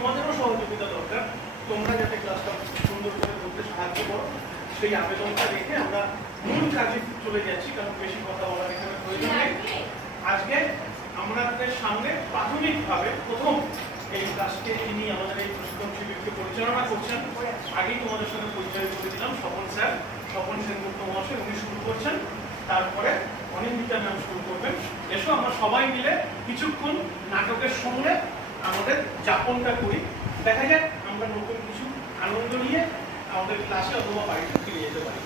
তোমাদেরও সহযোগিতা দরকার। তোমরা যাতে ক্লাসটা সুন্দর করে করতে সাহায্য করো, সেই আবেদনটা রেখে আমরা মূল কাজে চলে যাচ্ছি, কারণ বেশি কথা বলার এখানে প্রয়োজন নেই। আজকে আমাদের সামনে প্রাথমিকভাবে প্রথম এই কাজকে যিনি আমাদের এই প্রশিক্ষণ শিবিরকে পরিচালনা করছেন, আগেই তোমাদের সঙ্গে পরিচয় করে দিলাম, স্বপন স্যার, স্বপন সেনগুপ্ত মহাশয়, উনি শুরু করছেন। তারপরে অনিন্দিতা ম্যাম শুরু করবেন। এসো আমরা সবাই মিলে কিছুক্ষণ নাটকের সঙ্গে আমাদের যাপনটা করি। দেখা যাক আমরা নতুন কিছু আনন্দ নিয়ে আমাদের ক্লাসে অথবা বাড়িতে ফিরে যেতে পারি।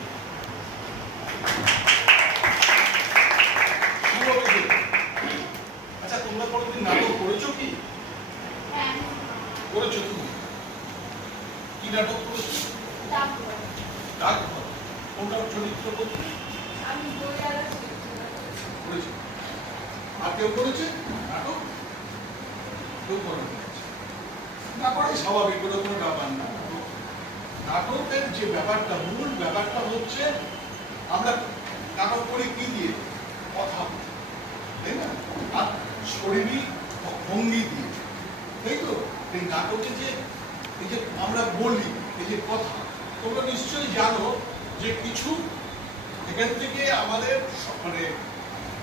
আচ্ছা, তোমরা কোনোদিন নাটক করেছো কি? করেছো তুমি? কি নাটক করেছো? ডাকঘর। কোনটা চরিত্র করতে করেছে? আর কেউ করেছে নাটক? কেউ করে না, করে স্বাভাবিক, কোনো কোনো ব্যাপার না। নাটকের যে ব্যাপারটা, মূল ব্যাপারটা হচ্ছে আমরা নাটক করি কি দিয়ে? কথা, তাই না? আর শরীরী ভঙ্গি দিয়ে, তাই তো? এই নাটকে যে এই যে আমরা বলি, এই যে কথা, তোমরা নিশ্চয়ই জানো যে কিছু এখান থেকে আমাদের মানে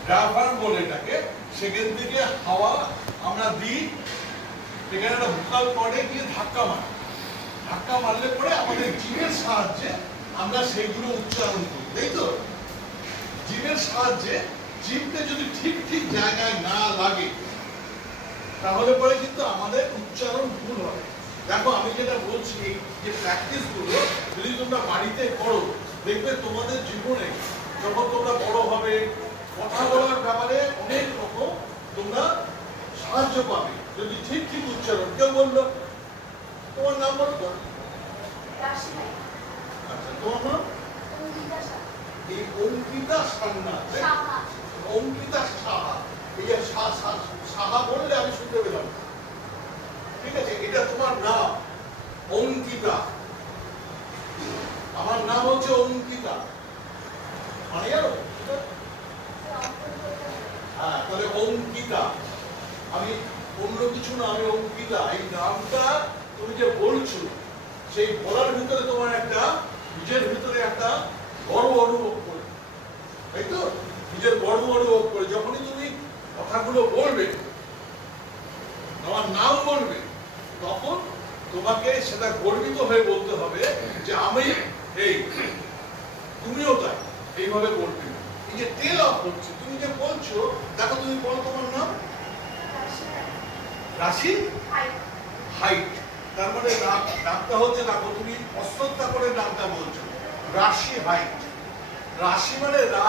ড্রাইভার বলে এটাকে, সেখান থেকে হাওয়া আমরা দিই, এখানে একটা ভোকাল পড়ে গিয়ে ধাক্কা মারে, ধাক্কা মারলে পরে আমাদের জিভের সাহায্যে আমরা সেইগুলো উচ্চারণ করি, তাই তো? জিভের সাহায্যে জিভটা যদি ঠিক ঠিক জায়গায় না লাগে তাহলে পরে কিন্তু আমাদের উচ্চারণ ভুল হবে। দেখো, আমি যেটা বলছি, এই যে প্র্যাকটিস গুলো যদি তোমরা বাড়িতে করো, দেখবে তোমাদের জীবনে যখন তোমরা বড় হবে, কথা বলার ব্যাপারে অনেক রকম তোমরা সাহায্য পাবে যদি ঠিক ঠিক উচ্চারণ। কেউ বললো, তোমার নাম বলো তো? আচ্ছা, তোমার নাম? এই অঙ্কিতা সান্না, অঙ্কিতা সাহা। এই যে সাহা বললে আমি শুনতে পেলাম, ঠিক আছে? এটা তোমার নাম অঙ্কিতা, আমার নাম হচ্ছে অঙ্কিতা, মানে জানো? হ্যাঁ, তাহলে অঙ্কিতা, আমি অন্য কিছু না, আমি অঙ্কিতা। এই নামটা তুমি যে বলছো, সেই বলার ভিতরে তোমার একটা নিজের ভিতরে একটা গর্ব অনুভব করে, তাই তো? নিজের গর্ব অনুভব করে যখনই তুমি কথাগুলো বলবে, আমার নাম বলবে, তখন তোমাকে সেটা গর্বিত হয়ে বলতে হবে যে আমি এই, তুমিও তাই, এইভাবে বলবে। এই যে টেল অফ হচ্ছে, তুমি যে বলছো, দেখো তুমি বলো তোমার নাম? রাশি হাইট। তার মানে নামটা হচ্ছে, দেখো তুমি অশ্রদ্ধা করে নামটা বলছো, রাশি হাইট। রাশি মানে রা,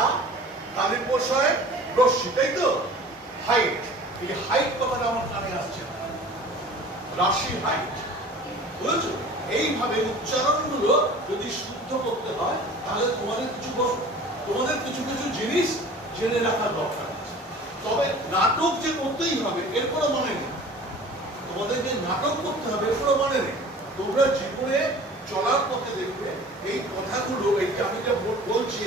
কালির বসায় রশ্মি, তাই তো? হাইট, এই হাইট কথাটা আমার কানে আসছে, রাশি হাইট, বুঝেছো? এইভাবে উচ্চারণগুলো যদি শুদ্ধ করতে হয়, তাহলে তোমাদের কিছু কিছু জিনিস জেনে রাখা দরকার আছে। তবে নাটক যে করতেই হবে এর কোনো মানে নেই, তোমাদের যে নাটক করতে হবে এর কোনো মানে নেই। তোমরা জীবনে চলার পথে দেখবে এই কথাগুলো, এই যে আমি যা বলছি,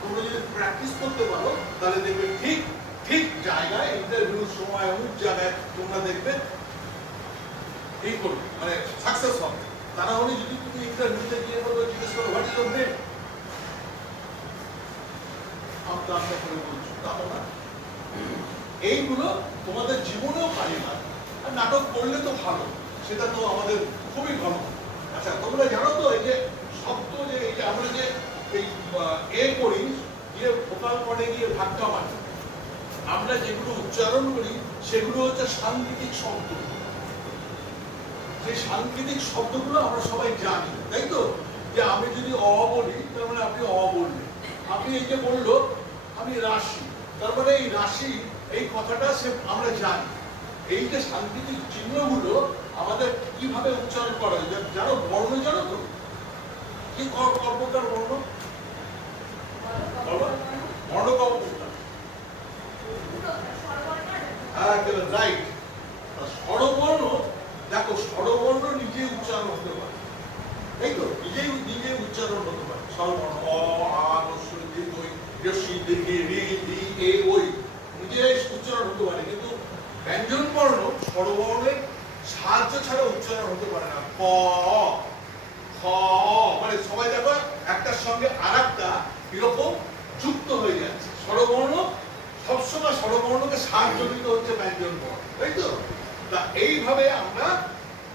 তোমরা যদি প্র্যাকটিস করতে পারো, তাহলে দেখবে ঠিক ঠিক জায়গায়, ইন্টারভিউর সময় অমুক জায়গায় তোমরা দেখবে এই করবে, মানে সাকসেস হবে। তা না হলে যদি তুমি ইন্টারভিউতে গিয়ে বলো, জিজ্ঞেস করো হোয়াট ইজ ইওর নেম, আমরা করে বলছো, তাহলে না, এইগুলো তোমাদের জীবনেও কাজে লাগে। আর নাটক করলে তো ভালো, সেটা তো আমাদের খুবই ভালো। আচ্ছা, তোমরা জানো তো এই যে শব্দ, যে এই যে আমরা যে এই করি, গিয়ে ভোকাল পড়ে গিয়ে ধাক্কা মারি, আমরা যেগুলো উচ্চারণ করি সেগুলো হচ্ছে সাংকেতিক শব্দ। সেই সাংকেতিক শব্দগুলো আমরা সবাই জানি, তাই তো? যে আমি যদি অ বলি, তার মানে আপনি অ বললেন। আপনি এই যে বললো আমি রাশি, তার মানে এই রাশি, এই কথাটা সে আমরা জানি। এই যে সাংকেতিক চিহ্নগুলো আমাদের কিভাবে উচ্চারণ করা হয় জানো? বর্ণ জানো তো? কি কর্মকার বর্ণ? বর্ণ কর্মকার, রাইট। স্বরবর্ণ, দেখো স্বরবর্ণ নিজেই উচ্চারণ হতে পারে, তাই তো? নিজেই উচ্চারণ হতে পারে স্বরবর্ণ, অ, আ, নিজেই উচ্চারণ হতে পারে। কিন্তু ব্যঞ্জন বর্ণ স্বরবর্ণের সাহায্যে ছাড়া উচ্চারণ হতে পারে না। ক খ মানে সবাই দেখো একটার সঙ্গে আরেকটা এরকম যুক্ত হয়ে যাচ্ছে। স্বরবর্ণ সবসময় স্বরবর্ণকে সাহায্য দিতে হচ্ছে ব্যঞ্জন বর্ণ, তাই তো? তা এইভাবে আমরা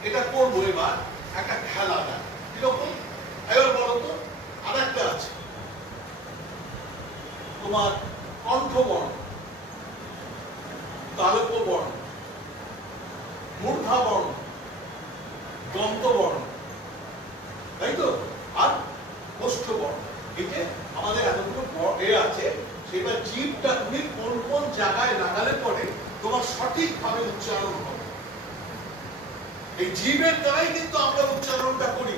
এটা করবো। এবার একটা খেলা দেয় কিরকম, এবার বলো তো। আর একটা আছে তোমার কণ্ঠবর্ণ, তালব্য বর্ণ, মূর্ধা বর্ণ, দন্ত বর্ণ, তাই তো? আর ওষ্ঠ বর্ণ। এই যে আমাদের এতগুলো এ আছে, সেটা জীবটা তুমি কোন কোন জায়গায় লাগালে পরে তোমার সঠিকভাবে উচ্চারণ হবে। এই জীবের দ্বারাই কিন্তু আমরা উচ্চারণটা করি,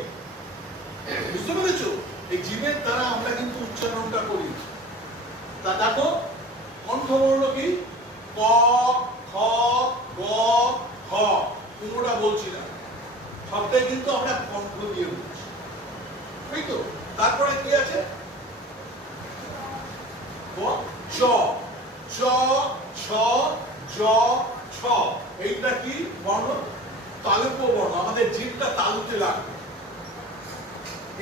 বুঝতে পেরেছো? এই জীবের দ্বারা আমরা কিন্তু উচ্চারণটা করি। তা দেখো কণ্ঠবর্ণ কি? ক খ গ ঘ, কোনোটা বলছি না, সবটাই কিন্তু আমরা কণ্ঠ দিয়ে বলছি, তাই তো? তারপরে কি আছে? চ চ ছ জ ছ, এইটা কি বর্ণ? তালব্য বর্ণ। আমাদের জিভটা তালুতে লাগবে।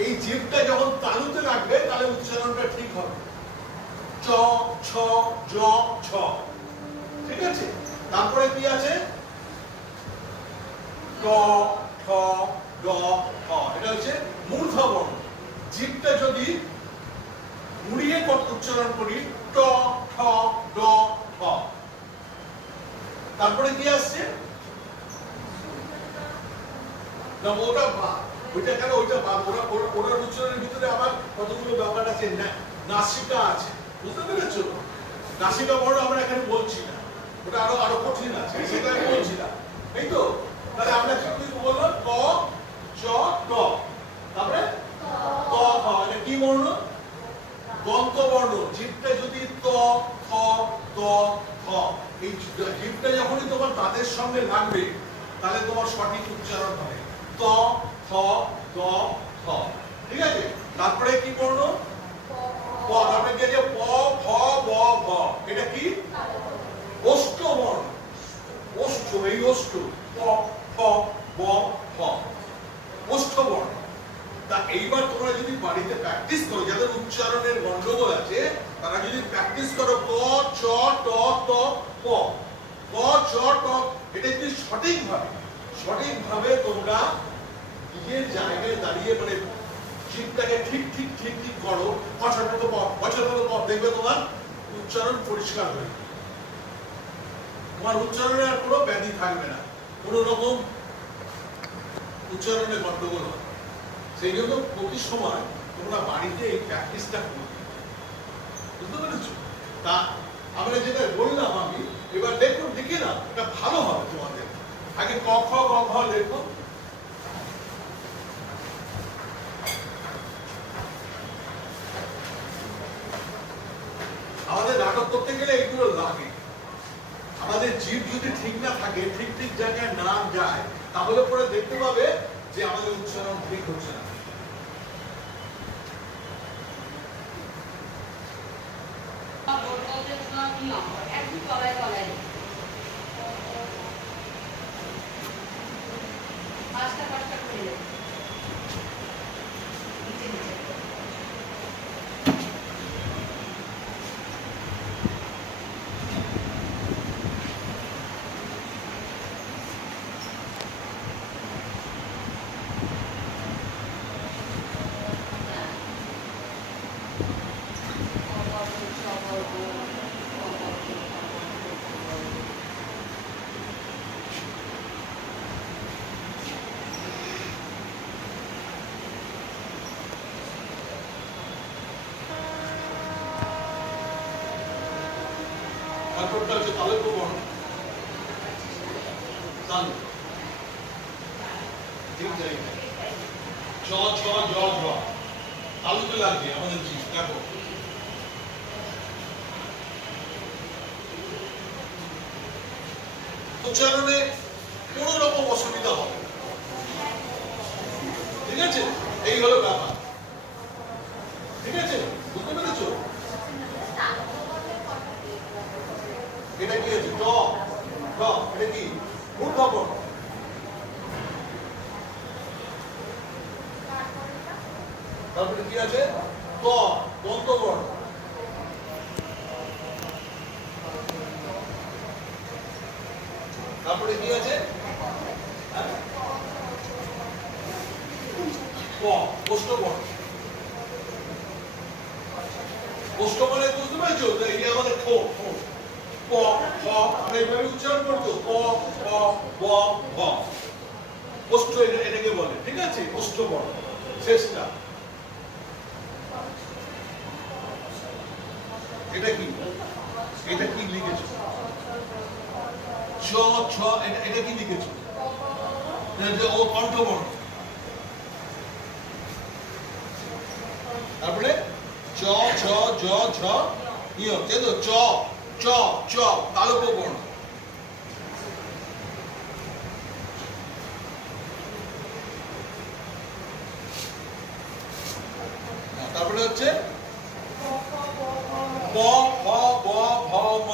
এই জিভটা যখন তালুতে লাগবে তাহলে উচ্চারণটা ঠিক হবে। চ ছ জ ছ, ঠিক আছে? তারপরে কি আছে? ট ঠ ড ঠ, এটা হচ্ছে মূর্ধা বর্ণ। জিভটা যদি মুড়িয়ে উচ্চারণ করি ট ঠ ড ঠ। তারপরে কি আসছে? না ওটা বা, ওইটা কেন? ওইটা বা, ওরা উচ্চারণের ভিতরে আবার কতগুলো ব্যাপার আছে। নাসিকা আছে, বুঝতে পেরেছো? নাসিকা বর্ণ আমরা এখানে বলছি না, ওটা আরো আরো কঠিন আছে, সেটা আমি বলছি না, এই তো? তাহলে আমরা কি বললাম? ক চ ট, তারপরে ত খ, এটা কি বর্ণ? দন্ত বর্ণ। জিভটা যদি ত থ ত থ, এই জিভটা যখনই তোমার দাঁতের সঙ্গে লাগবে তাহলে তোমার সঠিক উচ্চারণ হবে ত থ দ থ, ঠিক আছে? তারপরে কি বর্ণ? প। তারপরে কি আছে? প ফ ব ভ, এটা কি? ওষ্ঠ বর্ণ। ওষ্ঠ, এই ওষ্ঠ প ফ ব ভ, ওষ্ঠ বর্ণ। তা এইবার তোমরা যদি বাড়িতে প্র্যাকটিস করো, যাদের উচ্চারণের গন্ডগোল আছে তারা যদি প্র্যাকটিস করো ক চ ট ত প, ক চ ট, এটা যদি সঠিকভাবে তোমরা নিজের জায়গায় দাঁড়িয়ে মানে জিভটাকে ঠিক ঠিক ঠিক ঠিক করো, বছর পর দেখবে তোমার উচ্চারণ পরিষ্কার হয়ে যাবে। তোমার উচ্চারণে আর কোনো ব্যাধি থাকবে না, কোনো রকম উচ্চারণে গন্ডগোল হবে। সেই জন্য প্রতি সময় তোমরা বাড়িতে এই প্র্যাকটিসটা করবে, বুঝতে পেরেছো? তা আমরা যেটা বললাম আমি, এবার দেখো লিখে না, এটা ভালো হবে তোমাদের। আগে ক খ গ ঘ লেখো। আমাদের নাটক করতে গেলে এইগুলো লাগে। আমাদের জিভ যদি ঠিক না থাকে, ঠিক ঠিক জায়গায় না যায়, তাহলে পরে দেখতে পাবে যে আমাদের উচ্চারণ ঠিক হচ্ছে না। তারপরটা হচ্ছে তালব্য বর্ণ, তাল, ঠিক জায়গায় চ ছ জ ঝ, তালুতে লাগবে আমাদের জিভ। দেখো উচ্চারণে কোন রকম অসুবিধা হবে, ঠিক আছে? এই হলো ব্যাপার, ঠিক আছে? বুঝতে পেরেছো? এটা কি আছে? ট ঠ, এটা কি? মূর্ধা বর্ণ। তারপরে কি আছে? ত, দন্ত বর্ণ। তারপরে কি আছে? ক, কোষ্ঠ বর্ণ। কোষ্ঠ বলে বুঝতে পারছো? তো এই আমাদের খ, ক, খ, আমরা এইভাবে উচ্চারণ করছো। ক, খ, ব, ভ। কোষ্ঠ এটাকে বলে, ঠিক আছে? কোষ্ঠ বর্ণ শেষটা। এটা কি? এটা কি লিখেছো? ছ, ছ, এটা কি লিখেছো? ও কণ্ঠবর্ণ। তারপরে চ, ছ, জ, ঝ, ইয়, তাই তো? চ, চ, চ, তালব্য বর্ণ। তারপরে হচ্ছে প, ফ, ব, ভ, ম।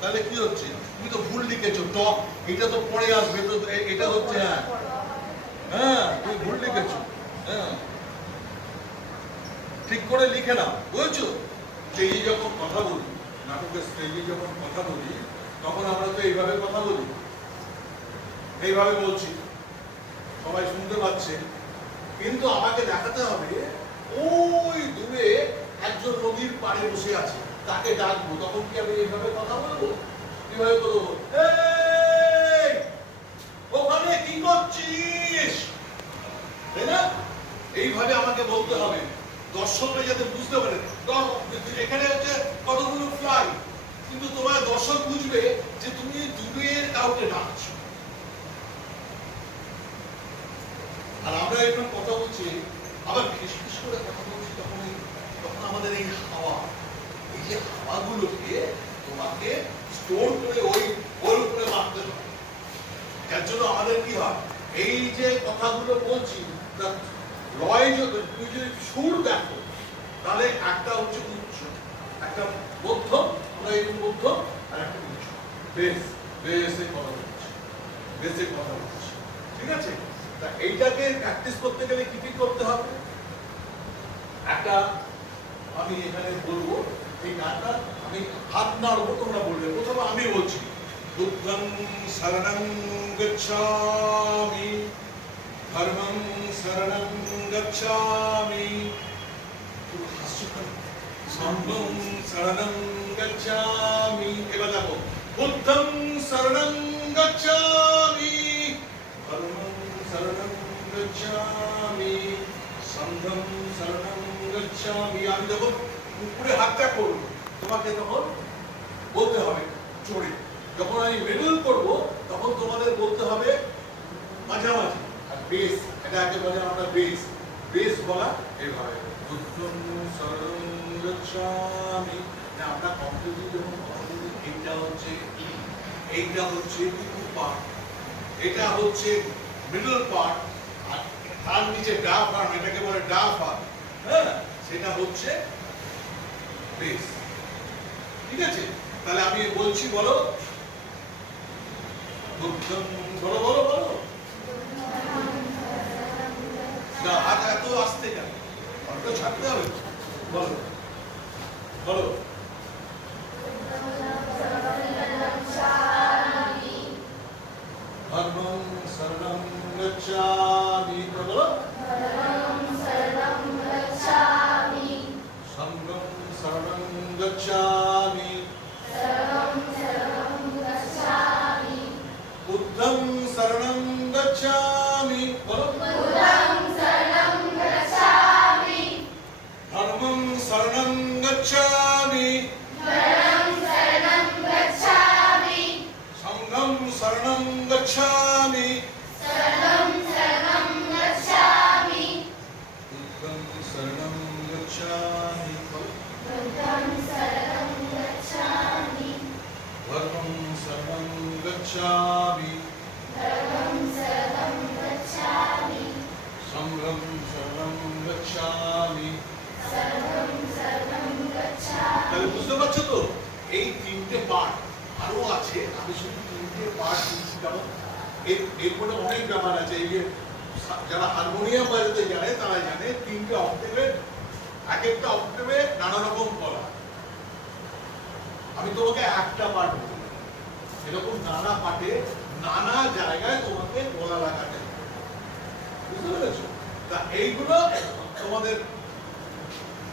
তাহলে কি হচ্ছে? তুমি তো ভুল লিখেছো। ট, এটা তো পরে আসবে, তো এটা হচ্ছে হ্যাঁ, তুমি ভুল লিখেছো। হ্যাঁ, ঠিক করে লিখে নাও, বুঝছো? স্টেজে যখন কথা বলি, নাটকের স্টেজে যখন কথা বলি, তখন আমরা তো এইভাবে কথা বলি, এইভাবে বলছি, সবাই শুনতে পাচ্ছে, কিন্তু আমাকে দেখাতে হবে ওই দূরে একজন নদীর পাড়ে বসে আছে, তাকে ডাকবো, তখন কি আমি এইভাবে কথা বলবো? কিভাবে বলবো? এই, ওখানে কি করছিস? তাই না? এইভাবে আমাকে বলতে হবে, দর্শকরা যাতে বুঝতে পারে। এখানে হচ্ছে কতগুলো ফ্লাই, কিন্তু তোমার দর্শক বুঝবে যে তুমি দূরের কাউকে ডাকছো। আর আমরা এখন কথা বলছি, আবার ফিসফিস করে কথা বলছি, তখন আমাদের এই হাওয়া, এই যে হাওয়াগুলোকে তোমাকে স্টোর করে ওর উপরে মারতে হবে। যার জন্য আমাদের কি হয়, এই যে কথাগুলো বলছি, লয় তুমি যদি সুর দেখো, তাহলে একটা হচ্ছে উচ্চ, একটা মধ্যম, আমরা এই মধ্যম, আর একটা উচ্চ। বেস, বেসে কথা বলছি, বেসে কথা বলছি, ঠিক আছে? তা এইটাকে প্র্যাকটিস করতে গেলে কি কি করতে হবে? একটা আমি এখানে বলবো, এই গানটা আমি হাত নাড়বো, তোমরা বলবে। প্রথমে আমি বলছি, বুদ্ধং শরণং গচ্ছামি, ধর্মং শরণং গচ্ছামি, সংঘং শরণং গচ্ছামি। এবার দেখো, বুদ্ধং শরণং গচ্ছামি, ধর্মং শরণং গচ্ছামি, সংঘং শরণং গচ্ছামি। আমি যখন উপরে হাতটা করব, তোমাকে তখন বলতে হবে জোরে। যখন আমি মিডল করব, তখন তোমাদের বলতে হবে মাঝামাঝি। আর বেস, এটা একেবারে আমরা বেস, বেস বলা এইভাবে, বুদ্ধং শরণং গচ্ছামি। আমরা কমপ্লিটলি যখন কথা বলি, এইটা হচ্ছে পার্ট, এটা হচ্ছে মিডল পার্ট, আর তার নিচে ডা ফার্ম, এটাকে বলে ডা ফার্ম, হ্যাঁ, সেটা হচ্ছে বেস, ঠিক আছে? তাহলে আমি বলছি, বলো, বুদ্ধং, বলো বলো বলো। না, হাত এত আসতে কেন? অল্প ছাড়তে হবে, বলো বলো। ধর্মং শরণং গচ্ছামি, বলো। সংঘং শরণং গচ্ছামি, বুদ্ধং শরণং গচ্ছামি, বলো। ধর্মং শরণং গচ্ছামি, সংঘং শরণং গচ্ছামি, বুদ্ধং শরণং গচ্ছামি, ধর্মং শরণং গচ্ছামি, সংঘং শরণং গচ্ছামি। তাহলে বুঝতে পারছো তো, এই তিনটে পার্ট আরো আছে, আমি শুধু তিনটে পার্ট দিচ্ছি, কারণ এরপরে অনেক ব্যাপার আছে। এই যে যারা হারমোনিয়াম বাজাতে জানে তারা জানে 3টে অক্টেভে, এক একটা অক্টেভে নানা রকম গলা। আমি তোমাকে একটা পার্ট বলি, এরকম নানা পার্টে নানা জায়গায় তোমাকে গলা লাগাতে হবে, বুঝতে পেরেছো? তা এইগুলো তোমাদের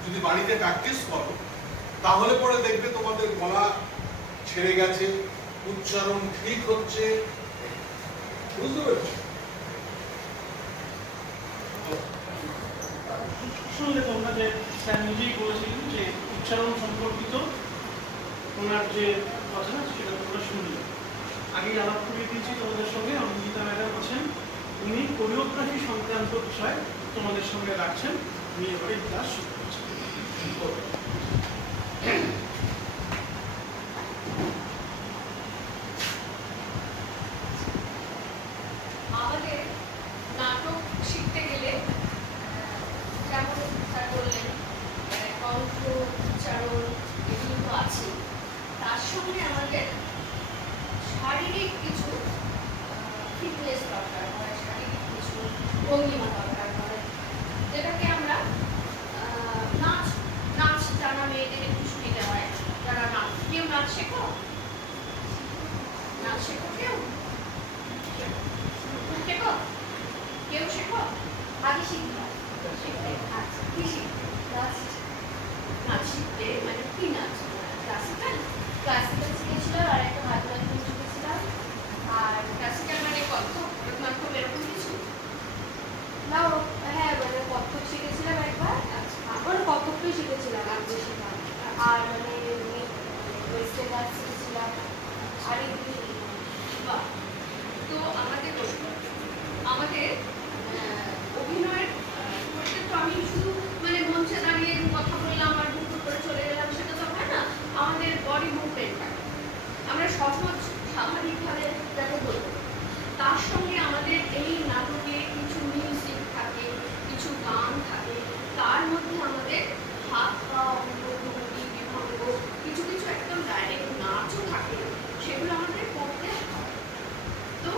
যদি বাড়িতে প্র্যাকটিস করো তাহলে পরে দেখবে তোমাদের গলা ছেড়ে গেছে, উচ্চারণ ঠিক হচ্ছে, বুঝতে পেরেছো? শুনলে তোমরা যে স্যার নিজেই বলেছিলেন যে উচ্চারণ সম্পর্কিত ওনার যে কথা সেটা তোমরা শুনলে। আগেই আলাপ করিয়ে দিয়েছি তোমাদের সঙ্গে, অঙ্কিতা ম্যাডাম আছেন, উনি কোরিওগ্রাফি সংক্রান্ত বিষয় তোমাদের সঙ্গে রাখছেন, নিয়ে এবারে ক্লাস শুরু করছেন। আমাদের নাটক শিখতে গেলে যেমন স্যার বললেন কণ্ঠ, উচ্চারণ এগুলো তো আছে, তার সঙ্গে আমাদের শারীরিক কিছু ফিটনেস দরকার হয়, শারীরিক কিছু ভঙ্গিমা দরকার হয়, যেটাকে আমরা নাচ নাচ জানা মেয়েদের একটু সুবিধা হয়। যারা নাচ, কেউ নাচ শেখো? নাচ শেখো কেউ? শেখো? কেউ শেখো? আগে শিখতে হয়। আচ্ছা, কি শিখতে? নাচ শিখতে মানে কি নাচ? ক্লাসিক্যাল? ক্লাসিক্যাল শিখেছিলাম, আর একটা ভারতনাট্যম শিখেছিলাম। আর ক্লাসিক্যাল মানে কত্থক, ভারতনাট্যম এরকম কিছু? না, হ্যাঁ মানে কত্থক শিখেছিলাম একবার। আচ্ছা, আমার কত্থকটাই শিখেছিলাম আর বেশি না। আর মানে ওয়েস্টার্ন ডান্স শিখেছিলাম। আর এগুলি বাহ! তো আমাদের অভিনয়ের করতে তো আমি শুধু মানে মঞ্চে দাঁড়িয়ে কথা বললাম আর মুখ করে চলে গেলাম, সেটা তো হয় না। আমাদের বডি মুভমেন্ট থাকে, আমরা সহজ স্বাভাবিকভাবে যাকে বলবো। তার সঙ্গে আমাদের এই নাটকে কিছু মিউজিক থাকে, কিছু গান থাকে, তার মধ্যে আমাদের হাত পা অঙ্গভঙ্গি বিভঙ্গ কিছু কিছু একদম ডাইরেক্ট নাচও থাকে, সেগুলো আমাদের করতে হয়। তো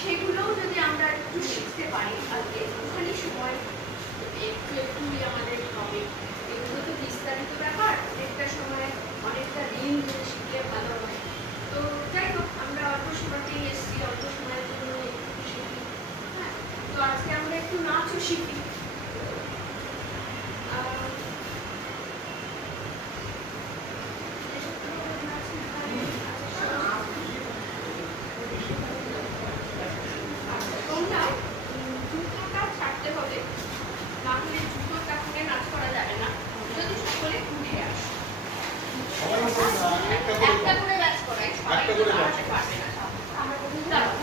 সেগুলোও যদি আমরা একটু শিখতে পারি, আজকে একটুখানি সময় একটুই আমাদের হবে। এগুলো তো বিস্তারিত ব্যাপার, অনেকটা সময় অনেকটা দিন ধরে শিখলে ভালো হয়। তো যাই হোক, আমরা অল্প সময়তেই এসেছি, অল্প সময়ের জন্য একটু শিখি। হ্যাঁ, তো আজকে আমরা একটু নাচও শিখি। তোমরা জুতোটা ছাড়তে হবে, না হলে জুতোটা খুলে নাচ করা যাবে না। যদি সকলে উঠে আসো, একটা করে ব্যাচ করাই, সবাই তো দাঁড়াতে পারবে না। দাঁড়াও।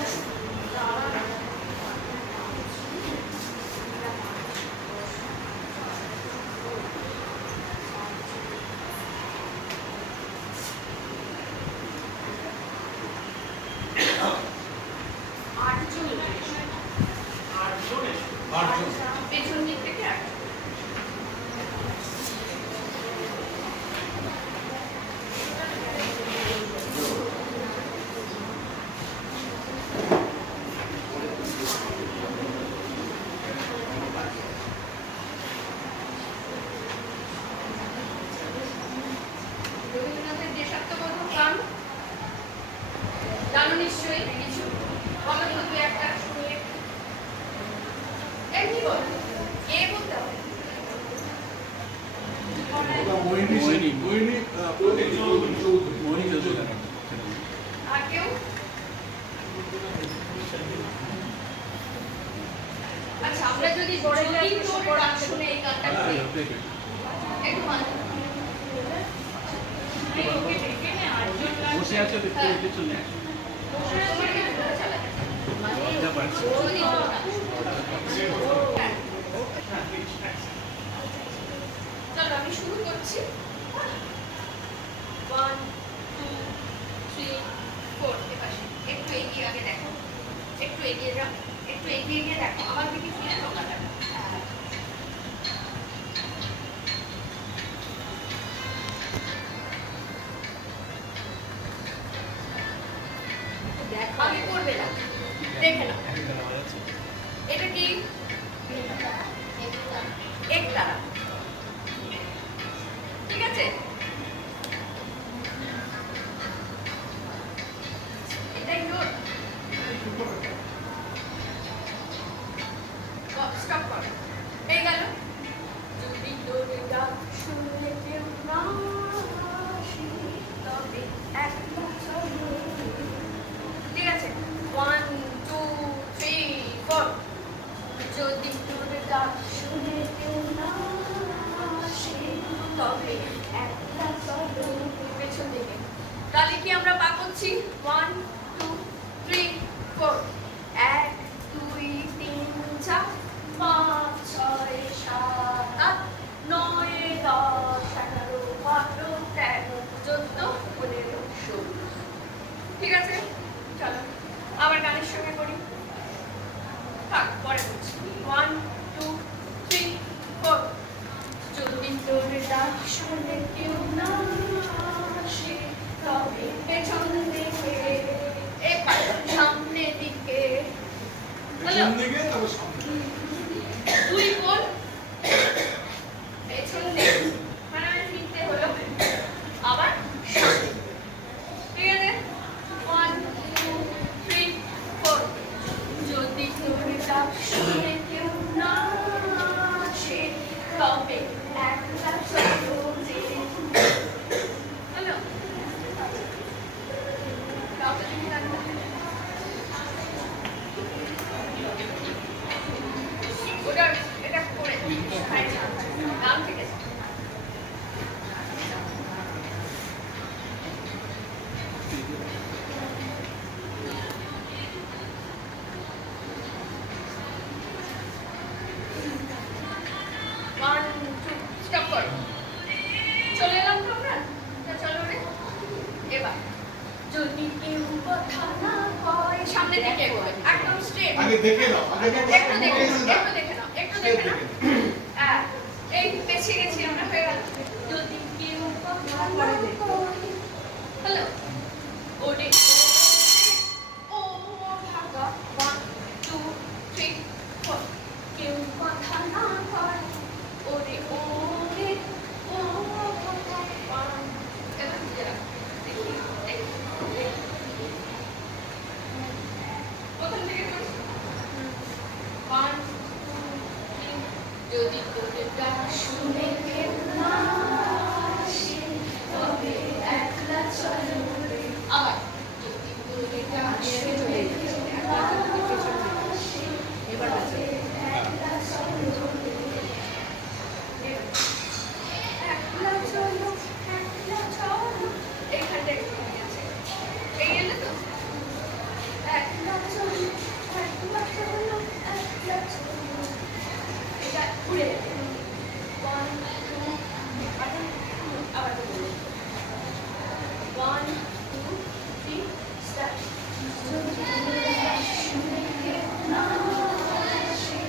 আটজন এসো। আটজন। পেছন দিক থেকে আটজন। রবীন্দ্রনাথের দেশাত্মবোধক গান জানো নিশ্চয়ই কিছু, বলো তো দু একটা শুনিয়ে। এমনি বল, কে বলতে হবে? আর কেউ? আচ্ছা, আমরা যদি তোর গান শুনে এই গানটা করি, একটু মানে ওকে ডেকে নে, আটজন গান বসে আছে দেখতে দেখতে চলে আসে তোমার কি ধরে চালাতে মানে যদি চলো আমি শুরু করছি। 1 2 3 4 এপাশে একটু এগিয়ে আগে দেখো, একটু এগিয়ে যাও, একটু এগিয়ে গিয়ে দেখো আমার দিকে ফিরে তাকাবে। আগে করবে না, দেখে নাও। এটা কি একতারা, ঠিক আছে? এটাই নোট। স্টপ কর। এই গেল যদি তোর ডাক শুনে কেউ না আসে, তবে একলা চলো। ঠিক আছে, 1 2 3 4। যদি তোর ডাক শুনে কেউ না আসে, তবে একলা চলো। পেছন দিকে তাহলে কি আমরা পা করছি? 1 2 3 4। 1 2 3 4 5 6 7 8 9 10 11 12 13 14 15 16। ঠিক আছে, চলো আবার গানের সঙ্গে করি। থাক, পরে করছি। 1 2 3 4। যদি তোর ডাক শুনে কেউ না আসে, তবে পেছন দিকে, এবার সামনে দিকে। পেছন দিকে তবে সামনে। দুই বল পেছন দিকে, মানে নিতে হলো আবার সামনে। ঠিক আছে, 1 2 3 4। যদি তোর ডাক শুনে কেউ না আসে, তবে একলা চলো রে। হ্যালো, কাউকে তুমি রাখবে? ওটা এটা করে নাম ঠিক আছে। স্টপ করো। চলে এলাম তো আমরা, চলো রে। এবার যদি কেউ কথা না কয়, সামনে দিকে এগোবে, একদম স্ট্রেট। আগে দেখে নাও, আগে একটু দেখে নাও, একটু দেখে নাও। হ্যাঁ, এই পেছিয়ে গেছি আমরা, হয়ে গেল। যদি কেউ কথা না কয়, হ্যালো, ওরে ও ভাগা। 1 2 3 4। কেউ কথা না কয়, ওরে ওরে ও ভাগা। 1 এবার দেখি ওখান থেকে 1 2 3। যদি তোদের ডাক শুনে কেউ না আসে, তবে একলা চলো রে। আবার যদি তোদের ডাক শুনে কেউ না আসে, এবার একলা চলো রে। একলা চলো, একলা চলো। এইখানটা একটু হয়ে গেছে, এই গেলে তো। একলা চলো, একলা চলো, একলা চলো। এটা ঘুরে যাবে। 1 2 আবার 1 2 3 স্টার্ট। শুনে কেউ না আসে,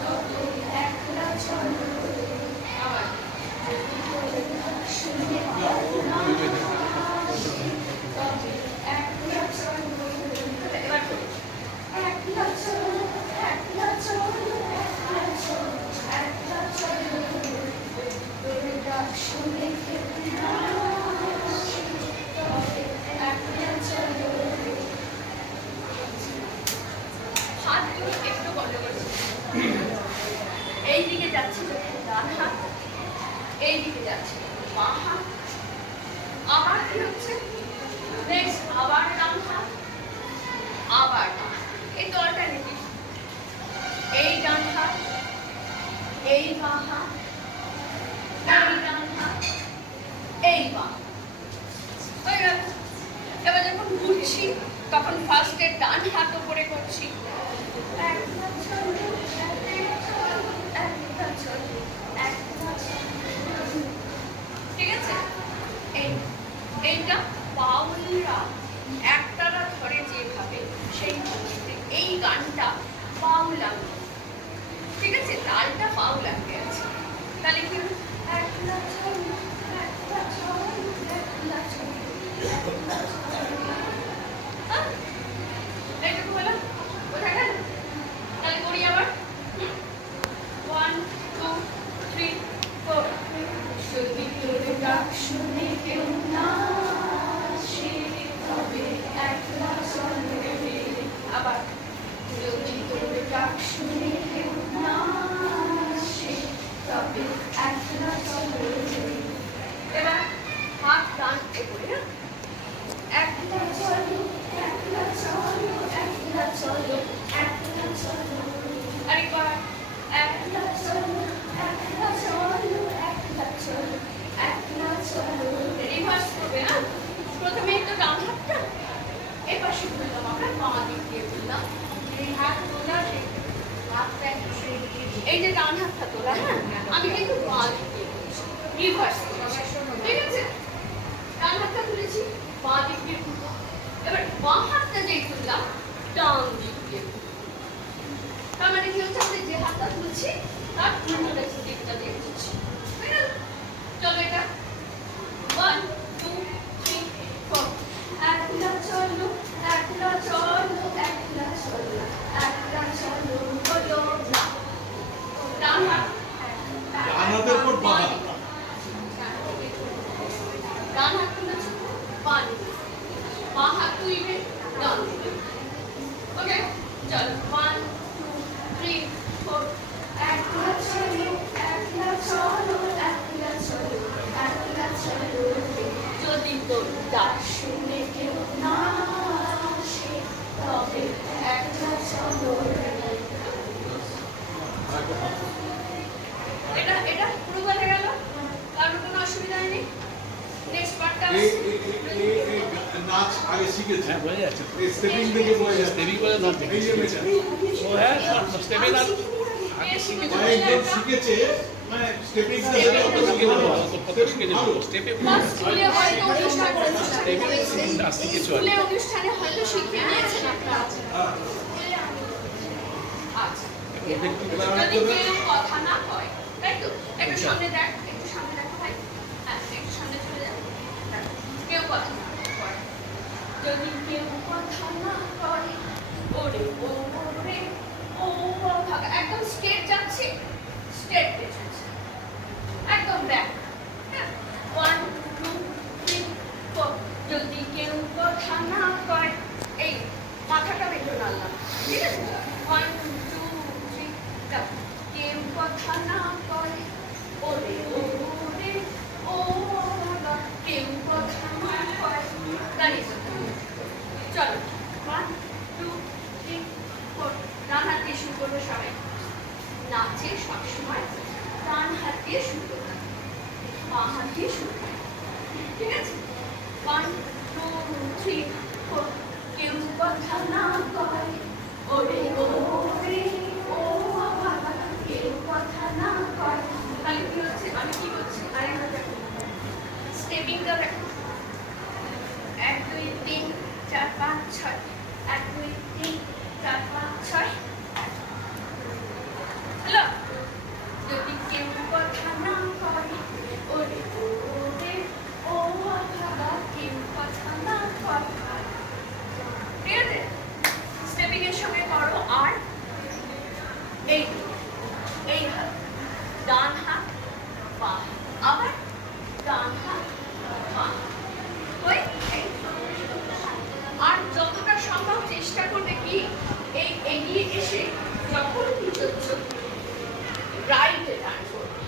তবে একলা চলো রে। আবার শুনে কেউ না আসে, তবে একলা চলো রে। এবার করি। একলা চলো, একলা চলো, একলা চলো, একলা চলো রে। তোর ডাক শুনে কেউ না আসে, তবে একলা চলো রে। হাত দুটো একটু বন্ধ করছি। এই দিকে যাচ্ছে যখন ডান হাত, এই দিকে যাচ্ছে বাঁ হাত। আবার কি হচ্ছে? নেক্সট আবার ডান হাত, আবার ডান হাত। এই তো অল্টারনেটিভ। এই ডান হাত, এই বাঁ হাত, এই ডান হাত, এই বাঁ। হয়ে গেল। এবার যখন ঘুরছি তখন ফার্স্টে ডান হাত উপরে করছি। একলা চলো, একলা চলো, একলা চলো, একলা চলো। ঠিক আছে, এইটা বাউলরা একতারা ধরে যেভাবে, সেই এই গানটা বাউলা। ঠিক আছে, তালটা বাউলাকে আছে। তাহলে কি হলো? একলা চলো, একলা চলো, একলা চলো, একলা চলো। এইটুকু হলো, বোঝা গেল? তাহলে করি আবার। যদি তোর ডাক শুনে কেউ না আসে, তবে একলা চলো। এবার হাত ডান এ করে না, একলা চলো, একলা চলো, একলা চলো, একলা চলো। আরেকবার একলা চলো, একলা চলো, একলা চলো, একলা চলো। রিভার্স করবে না, প্রথমেই তো ডান হাতটা এপাশে তুললাম, আমরা বাঁ দিক দিয়ে তুললাম, এই হাত তোলা, হাতটা একটু সরিয়ে দিয়েছি। এই যে ডান হাতটা তোলা, হ্যাঁ আমি কিন্তু বাঁ দিক দিয়ে তুলছি, রিভার্স করেছি, ঠিক আছে? ডান হাতটা তুলেছি, বাঁ দিক দিয়ে তুলবো। এবার বাঁ হাতটা যেই তুললাম, ডান দিক দিয়ে তুলবো। তার মানে কি হচ্ছে, আমি যে হাতটা তুলছি তার উল্টো দিকটা দিয়ে তুলছি, তাই না? চলো এটা 1 2 3 4। একলা চলো, একলা চলো, একলা চলো, একলা চলো, বলো না। ডান হাত, ডান হাতের উপর বাঁ হাত। ডান হাত তুলেছি, বাঁ দিকে, বাঁ হাত তুলবে, ডান দিকে। ওকে, চলো 1 2 3 4। একলা চলো, একলা চলো, একলা চলো, একলা চলো। যদি তোর ডাক শুনে কেউ না আসে, তবে একলা চলো। এটা এটা পুরো বলে গেল, কারণ কোনো অসুবিধা হয়নি। নেক্সট পার্টটা এই নাচ আগে শিখেছে, হ্যাঁ বোঝা যাচ্ছে, এই স্টেপিং থেকে বোঝা যাচ্ছে। স্টেপিং করে নাচ এই যে মেয়েটা ও হ্যাঁ স্টেপে নাচ আগে শিখেছে, অনেকজন শিখেছে, মানে স্টেপিং স্টেপে ভালো স্টেপে স্কুলে হয়তো অনুষ্ঠান স্টেপে নাচ শিখেছো আর স্কুলে অনুষ্ঠানে হয়তো শিখিয়ে নিয়েছেন আপনারা। আচ্ছা, যদি কেউ কথা না কয়, তাই তো? একটু সামনে দেখ, একটু সামনে দেখো ভাই, হ্যাঁ একটু সামনে চলে যাও। কেউ কথা না কয়, যদি কেউ কথা না কয়, ওরে ও রে ও ভাগা, একদম স্ট্রেট যাচ্ছে, স্ট্রেট পেছাচ্ছে, একদম ব্যাক। হ্যাঁ 1 2 3 4। যদি কেউ কথা না কয়, এই মাথাটা একটু নাড়লাম, ঠিক আছে? 1 2 3 4। কেউ কথা না কয়, ওরে ও রে ও বাবা, কেউ কথা না কয়, দাঁড়িয়ে যাও। চলো 1 2 3 4। ডান হাত দিয়ে শুরু করবো সবাই। নাচে সবসময় ডান হাত দিয়ে শুরু করতে হবে, বাঁ হাত দিয়ে শুরু করতে হবে, ঠিক আছে? 1 2 3 4। কেউ কথা না কয়, ওরে ও রে ও বাবা, কেউ কথা না কয়। তাহলে কি হচ্ছে, আমি কি করছি, আরেকবার দেখো, স্টেপিংটা দেখো। 1 2 3 4 5 6। 1 2 3 4 5 6। হ্যালো, যদি কেউ কথা না কয়, ওরে ও রে ও বাবা, কেউ কথা না কয়, ঠিক আছে? স্টেপিং এর সঙ্গে করো। আর এই হাত, ডান হাত বাঁ হাত, আবার ডান হাত বাঁ হাত, ওই এই। আর যতটা সম্ভব চেষ্টা করবে কি, এই এগিয়ে এসে যখন বুঝচ্ছ রাইটে টার্ন করবে,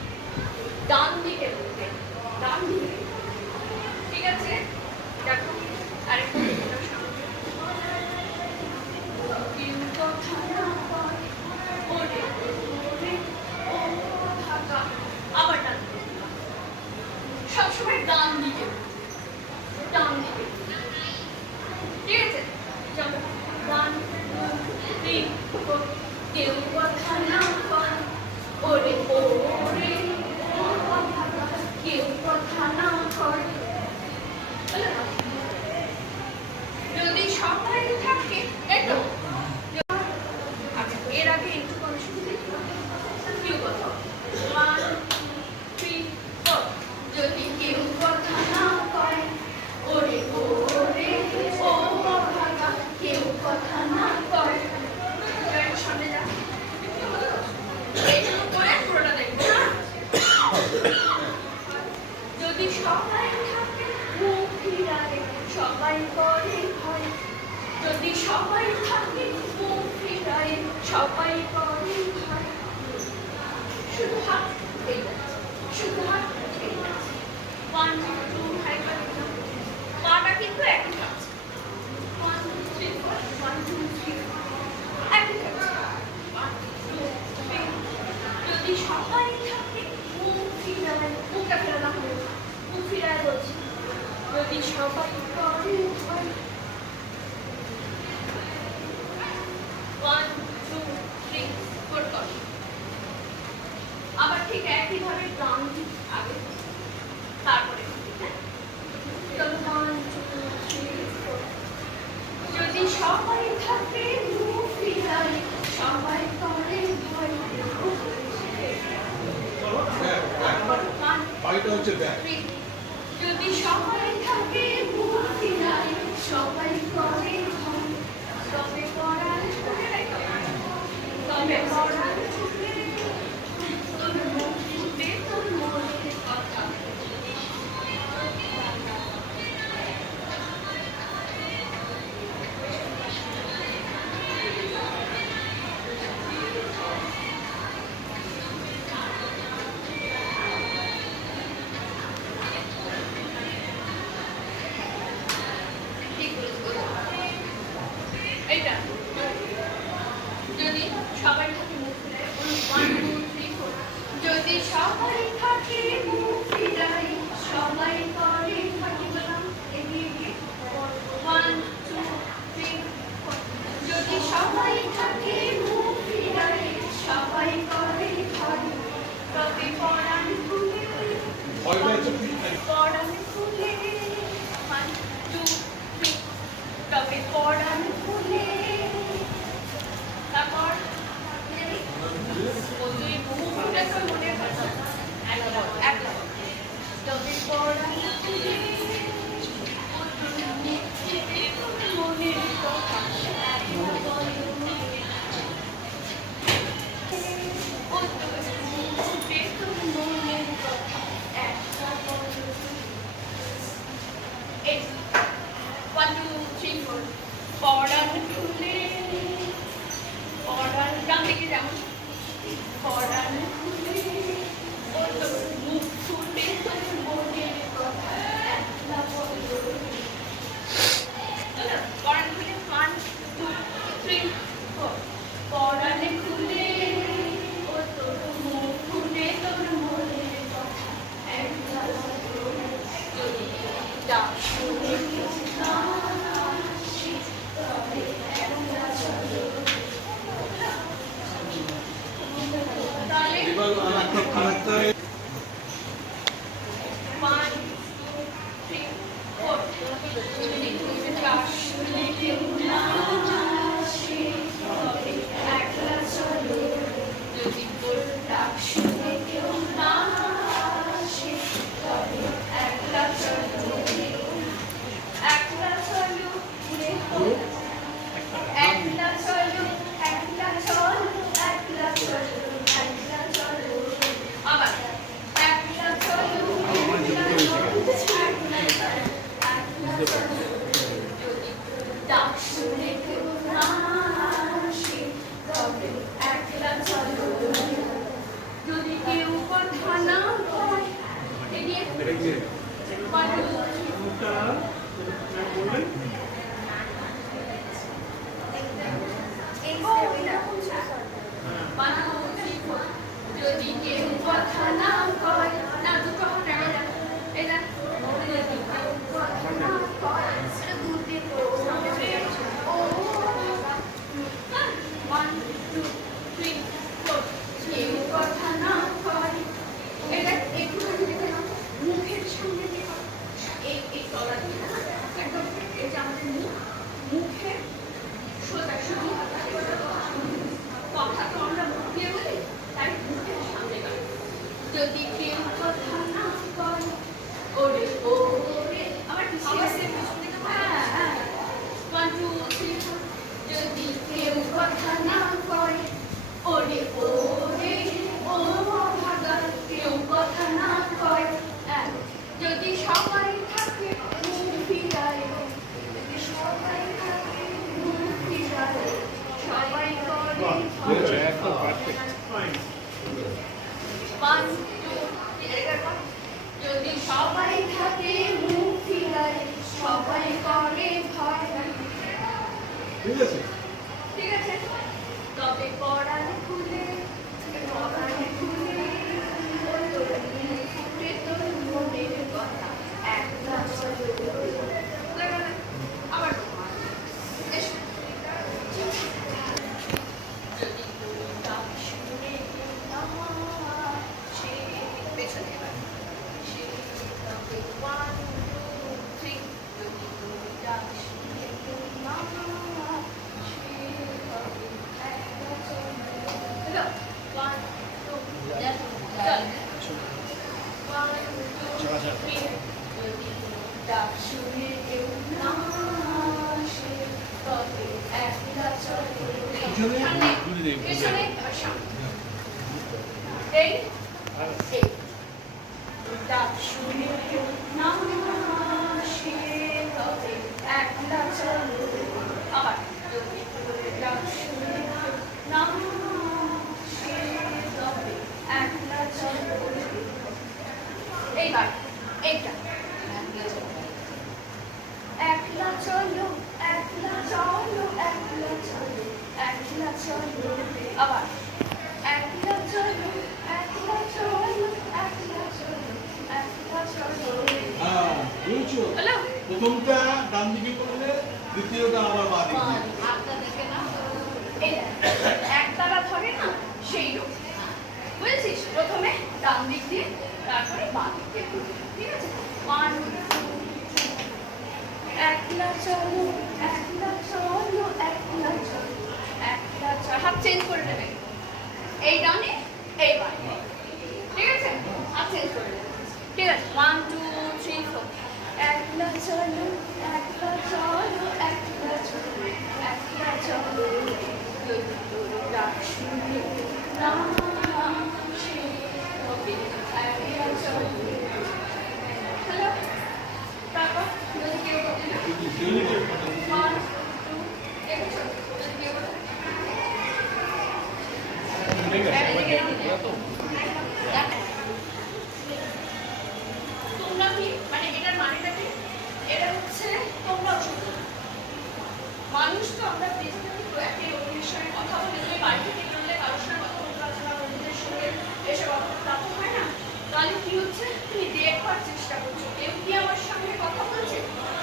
ডান দিকে মুখে, ডান দিকে, ঠিক আছে? দেখো আরেকটা কেউ কথা না কয়, ওরে ওরে ও ভাগা, আবার ডান দিকে, সবসময় ডান দিকে, ডান দিকে, ঠিক আছে? চলো 1 2 3 4। কেউ কথা না কয়, ওরে ও সবাই করে ভয় শুধু হাত উঠেই যাচ্ছে শুধু হাত উঠেই যাচ্ছে 1 2 হাইপার পাটা কিন্তু একই থাকছে 1 2 3 4 1 2 3 একই থাকছে 1 2 3 যদি সবাই থাকে মুখ ফিরায় মুখটা ফেরালাম মুখ ফিরায় বলছি যদি সবাই করে ভয় 1 2 3 4 কর আবার ঠিক একই ভাবে ডান দিক আগে তারপরে চলো 1 2 3 4 যদি সবাই থাকে মুখ ফিরায় সবাই করে ভয় পাইটা হচ্ছে ব্যাক যদি সবাই থাকে মুখ ফিরায় সবাই করে ভয় তবে পড়ার তবে পড়ার তোর মুখে তোর মনের কথা এইটা যদি সবাই থাকে মুখ ফিরায় 1 2 3 4 যদি সবাই থাকে মুখ ফিরায় সবাই করে ফাটি বললাম এগিয়ে গিয়ে 1 2 3 4 যদি সবাই থাকে মুখ ফিরায় সবাই করে ফাটি তবে পড়ান খুলে ভয়টা হচ্ছে পড়ান খুলে 1 2 3 তবে পড়ান খুলে তারপর ওই মুখটা তো মনে হয় একদম তবে পড়ান খুলে মনের কথা মনের কথা একটা বলো 1 2 3 4 পড়ান খুলে পড়ান ডান দিকে যেমন পড়ান খুলে ও তো মুখ ফুটে তোর মনের কথা একটা বলো পড়ান খুলে 1 2 3 4 পড়ান খুলে ও তোর মুখ ফুটে তোর মনের কথা একটা বলো যদি ডাক শুনে না এবার আরেকটা 1 2 3 4 যদি ডাক শুনে কেউ না আসে তবে একলা চলো যদি তোর ডাক শুনে কেউ না আসে তবে একলা চলো একলা চলো ঘুরে একলা চলো একলা চলো একলা চলো একলা চলো আবার একলা চলো যদি ডাক শুনে কেউ না আসে তবে একলা চলো যদি কেউ কথা না বলে এগিয়ে মুখটা বললেন যদি কেউ কথা না কয় না দুটো এটা যদি কেউ কথা না কয় সেটা ঘুরতে ও 1 2 3 4 কেউ কথা না কয় এটা একটু দেখে নাও মুখের সামনে দিয়ে এই তলা দিয়ে না একদম এই যে আমাদের মুখে সোজা শুধু কথা তো আমরা মুখ দিয়ে বলি তাই মুখের সামনে গেল যদি কেউ কথা না কয় ওরে ওরে আমার হ্যাঁ 1 2 3 4 যদি কেউ কথা না কয় ওরে ওরে ও ভাগা কেউ কথা না কয় যদি সবাই থাকে মুখ ফিরায় যদি সবাই থাকে মুখ ফিরায় সবাই করে একদম perfect. One, two, যদি সবাই থাকে মুখ ফিরায় সবাই করে ভয় ঠিক আছে ঠিক আছে তবে পড়ালে খুলে ফুটে তোর মনের কথা একটা আবার এসো যদি তোর ডাক শুনে না সে পেছনে এবার সে তবে 1, 2, 3 যদি তোর ডাক শুনে না সে তবে একটা চলে হ্যালো 1, 2 চল 1, 2, 3 যদি তোর ডাক শুনে কেউ না সে তবে একটা চলে সামনে পেছনে আর সামনে এই এই ডাক শুনে কেউ না সে তবে একটা চলে আবার যদি তোর ডাক শুনে কেউ না সে তবে একটা চলে এইবার এইটা একলা চলো একলা চলো একলা চলো একলা চলো আবার একলা চলো একলা চলো একলা চলো একলা চলো হ্যাঁ বুঝছো হ্যালো প্রথমটা ডান দিকে করলে দ্বিতীয়টা আবার বাঁ দিকে হাতটা দেখে না এই দেখ, একতারা ধরে না সেই লোক বুঝেছিস প্রথমে ডান দিক দিয়ে তারপরে বাঁ দিক দিয়ে ঘুরবি। ঠিক আছে 1, 2 একলা চলো একলা চলো একলা চলো একলা চলো হাত চেঞ্জ করে নেবে এই ডানে এই বাঁয়ে ঠিক আছে হাত চেঞ্জ করে নেবে ঠিক আছে 1, 2, 3, 4 একলা চলো একলা চলো একলা চলো একলা চলো যদি তোর ডাক শুনে না সে তবে একলা চলো হ্যালো তারপর যদি কেউ বলে না 1, 2 একটু চলো যদি কেউ বলে তোমরা কি মানে এটার মানেটা কি এটা হচ্ছে তোমরা মানুষ তো আমরা বেঁচে থাকি তো একে অন্যের সঙ্গে কথা বলে তুমি বাড়ি থেকে বেরোলে কারোর সঙ্গে কথা বলতে পারছো না বন্ধুদের সঙ্গে এসে কথা বলতে হয় না তাহলে কি হচ্ছে তুমি দেখবার চেষ্টা করছো কেউ কি আমার সঙ্গে কথা বলছে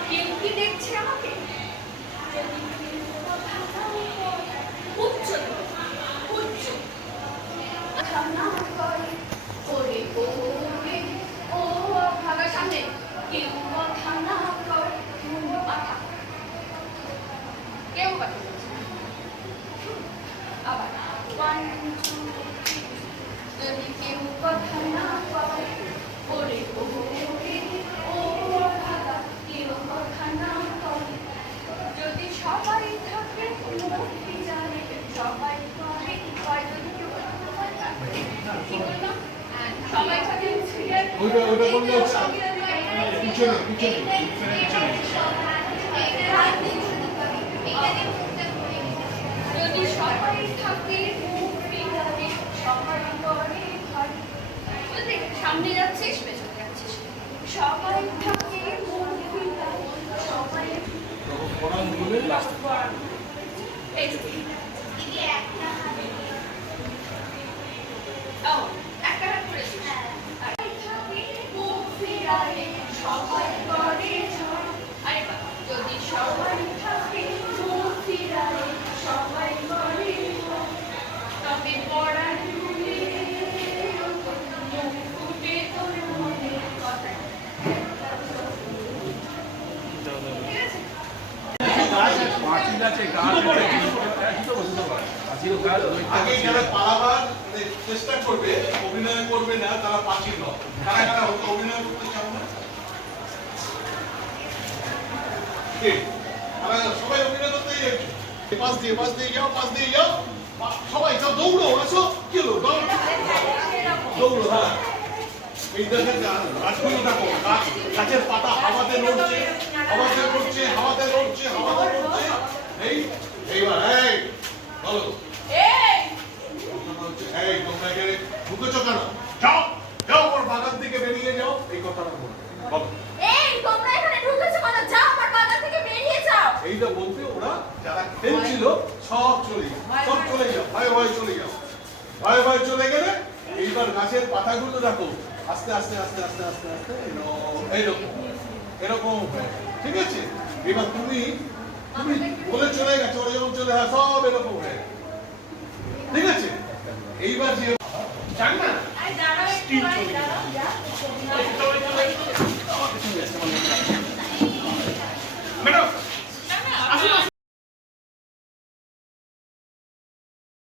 কেউ কি দেখছে আমাকে উচ্চ উচ্চ না করে ওরে ওরে ও ভাগা সামনে কেউ কথা না করে পাঠা কেউ কথা বলছে না। আবার 1, 2, 3 যদি কেউ কথা না করে ওরে ওরে ও ভাগা কেউ কথা না করে যদি সবাই থাকে মুক্তি জানে সবাই করে হয় যদি কেউ কি বললাম সবাই থাকে ওইটা বললে হচ্ছে পিছনে পিছনে যদি সবাই থাকে মুক্তি জানে সবাই করে হয় বুঝলি সামনে যাচ্ছিস পেছনে যাচ্ছিস সবাই থাকে মুক্তি জানে সবাই পড়ান বলে এই যে ও একটা হাত করেছিস সবাই থাকে মুখ ফিরায় সবাই করে ঝড় আরে যদি সবাই থাকে মুখ ফিরায় সবাই করে ঝড় তবে পড়ার ভুলে মুখ ফুটে তোর মনের কথা ঠিক আছে পাঁচিল আছে গাছ আছে দুটো বসতে পারে পাঁচিল গাছ আগে যারা পালাবার চেষ্টা করবে অভিনয় করবে না তারা পাঁচিল নয় কারা কারা হয়তো অভিনয় করতে চাও না সবাই অভিনয় করতেই যাচ্ছে পাশ দিয়ে যাও সবাই যাও দৌড়ো আসো কি হলো দৌড়ো হ্যাঁ এই দেখেন গাছগুলো দেখো গাছের পাতা হাওয়াতে নড়ছে এইবার এই বলো বলছে এই তোমরা এখানে ঢুকেছো কেন? যাও যাও ওর বাগান থেকে বেরিয়ে যাও, এই কথাটা বলো বলো। এই তোমরা এখানে ঢুকেছো কেন? যাও আমার বাগান থেকে বেরিয়ে যাও। এইটা বলতে ওরা যারা খেলছিল সব চলে যাও, সব চলে যাও, ভয়ে ভয়ে চলে যাও। ভয়ে ভয়ে চলে গেলে এইবার গাছের পাতাগুলো দেখো আস্তে আস্তে আস্তে আস্তে আস্তে আস্তে এইরকম এরকম হয়ে গেছে। ঠিক আছে, এবার তুমি তুমি বলে চলে গেছো, ওরা যখন চলে আসে সব এরকম হয়ে গেছে। ঠিক আছে, এইবার যে জান না আরে দাঁড়াও একটু, স্টিল আরে চলে দাঁড়াও, যা।